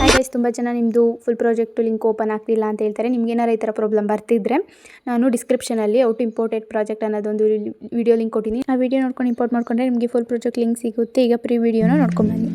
Hi guys, ತುಂಬ ಜನ ನಿಮ್ಮದು ಫುಲ್ ಪ್ರಾಜೆಕ್ಟು ಲಿಂಕ್ ಓಪನ್ ಆಗ್ತಿಲ್ಲ ಅಂತ ಹೇಳ್ತಾರೆ. ನಿಮಗೇನಾರು ಈ ಥರ ಪ್ರಾಬ್ಲಮ್ ಬರ್ತಿದ್ರೆ ನಾನು ಡಿಸ್ಕ್ರಿಪ್ಷನಲ್ಲಿ ಔಟ್ ಇಂಪೋರ್ಟೆಡ್ ಪ್ರಾಜೆಕ್ಟ್ ಅನ್ನೋದೊಂದು ವಿಡಿಯೋ ಲಿಂಕ್ ಕೊಟ್ಟಿದ್ದೀನಿ. ಆ ವಿಡಿಯೋ ನೋಡ್ಕೊಂಡು ಇಂಪೋರ್ಟ್ ಮಾಡ್ಕೊಂಡ್ರೆ ನಿಮಗೆ ಫುಲ್ ಪ್ರಾಜೆಕ್ಟ್ ಲಿಂಕ್ ಸಿಗುತ್ತೆ. ಈಗ ಪ್ರೀ ವಿಡಿಯೋನ ನೋಡ್ಕೊಂಡು ಬನ್ನಿ.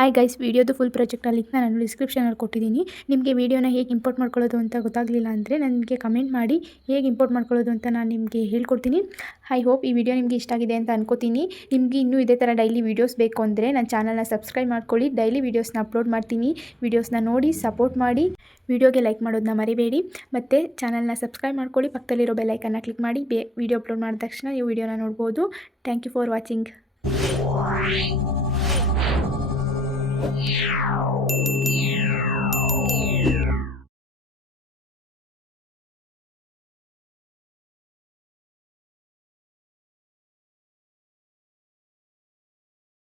ಹಾಯ್ ಗೈಸ್, ವಿಡಿಯೋದು ಫುಲ್ ಪ್ರಾಜೆಕ್ಟ್ ಲಿಂಕ್ನ ನಾನು ಡಿಸ್ಕ್ರಿಪ್ಷನಲ್ಲಿ ಕೊಟ್ಟಿದ್ದೀನಿ. ನಿಮಗೆ ವಿಡಿಯೋನ ಹೇಗೆ ಇಂಪೋರ್ಟ್ ಮಾಡ್ಕೊಳ್ಳೋದು ಅಂತ ಗೊತ್ತಾಗಲಿಲ್ಲ ಅಂದರೆ ನನಗೆ ಕಮೆಂಟ್ ಮಾಡಿ, ಹೇಗೆ ಇಂಪೋರ್ಟ್ ಮಾಡ್ಕೊಳ್ಳೋದು ಅಂತ ನಾನು ನಿಮಗೆ ಹೇಳ್ಕೊಡ್ತೀನಿ. ಐ ಹೋಪ್ ಈ ವಿಡಿಯೋ ನಿಮಗೆ ಇಷ್ಟ ಆಗಿದೆ ಅಂತ ಅನ್ಕೋತೀನಿ. ನಿಮಗೆ ಇನ್ನೂ ಇದೇ ಥರ ಡೈಲಿ ವೀಡಿಯೋಸ್ ಬೇಕು ಅಂದರೆ ನನ್ನ ಚಾನಲ್ನ ಸಬ್ಸ್ಕ್ರೈಬ್ ಮಾಡ್ಕೊಳ್ಳಿ. ಡೈಲಿ ವೀಡಿಯೋಸ್ನ ಅಪ್ಲೋಡ್ ಮಾಡ್ತೀನಿ. ವೀಡಿಯೋಸ್ನ ನೋಡಿ ಸಪೋರ್ಟ್ ಮಾಡಿ. ವಿಡಿಯೋಗೆ ಲೈಕ್ ಮಾಡೋದನ್ನ ಮರಿಬೇಡಿ. ಮತ್ತು ಚಾನಲ್ನ ಸಬ್ಸ್ಕ್ರೈಬ್ ಮಾಡ್ಕೊಳ್ಳಿ. ಪಕ್ಕದಲ್ಲಿರೋ ಬೆಲ್ ಐಕನ್ನ ಕ್ಲಿಕ್ ಮಾಡಿ ವಿಡಿಯೋ ಅಪ್ಲೋಡ್ ಮಾಡಿದ ತಕ್ಷಣ ನೀವು ವಿಡಿಯೋನ ನೋಡ್ಬೋದು. Thank you for watching. Yeah.